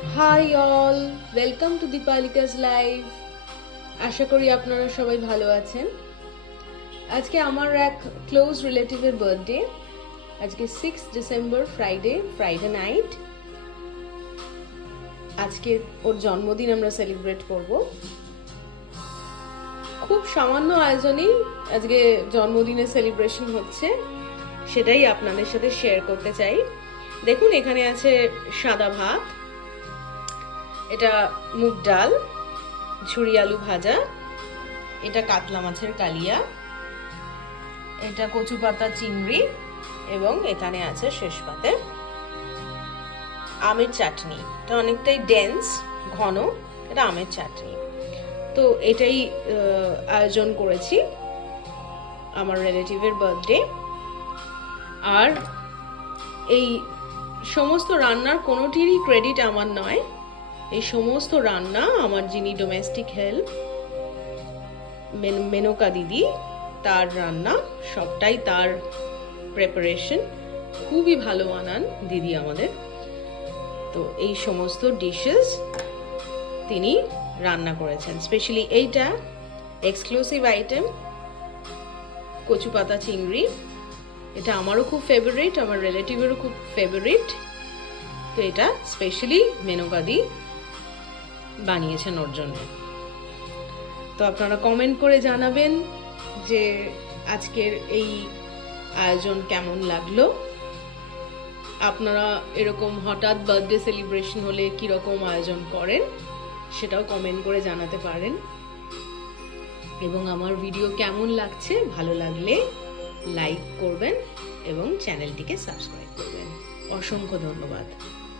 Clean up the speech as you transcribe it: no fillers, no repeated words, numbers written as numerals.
High all, welcome to Dipalika's live. আশা করি আপনারা সবাই ভালো আছেন। আজকে আমার এক ক্লোজ রিলেটিভের বার্থডে। আজকে 6 ডিসেম্বর, ফ্রাইডে নাইট। আজকে ওর জন্মদিন আমরা সেলিব্রেট করব। খুব সামান্য আয়োজনেই আজকে জন্মদিনের সেলিব্রেশন হচ্ছে, সেটাই আপনাদের সাথে শেয়ার করতে চাই। দেখুন, এখানে আছে সাদা ভাত, এটা মুগ ডাল, ঝুরি আলু ভাজা, এটা কাতলা মাছের কালিয়া, এটা কচু পাতা চিংড়ি, এবং এখানে আছে শেষ পাতে আমের চাটনি। এটা অনেকটাই ডেন্স, ঘন, এটা আমের চাটনি। তো এটাই আয়োজন করেছি আমার রিলেটিভের বার্থডে। আর এই সমস্ত রান্নার কোনোটিরই ক্রেডিট আমার নয়। এই সমস্ত রান্না আমার যিনি ডোমেস্টিক হেল্প মেনকা দিদি, তার রান্না, সবটাই তার প্রিপারেশন। খুবই ভালো বানান দিদি আমাদের। তো এই সমস্ত ডিশেস তিনি রান্না করেছেন। স্পেশালি এইটা এক্সক্লুসিভ আইটেম, কচু পাতা চিংড়ি। এটা আমারও খুব ফেভারিট, আমার রিলেটিভেরও খুব ফেভারিট। তো এটা স্পেশালি মেনকা দি বানিয়েছেন ওর জন্য। তো আপনারা কমেন্ট করে জানাবেন যে আজকের এই আয়োজন কেমন লাগলো। আপনারা এরকম হঠাৎ বার্থডে সেলিব্রেশন হলে কিরকম আয়োজন করেন সেটাও কমেন্ট করে জানাতে পারেন। এবং আমার ভিডিও কেমন লাগছে, ভালো লাগলে লাইক করবেন এবং চ্যানেলটিকে সাবস্ক্রাইব করবেন। অসংখ্য ধন্যবাদ।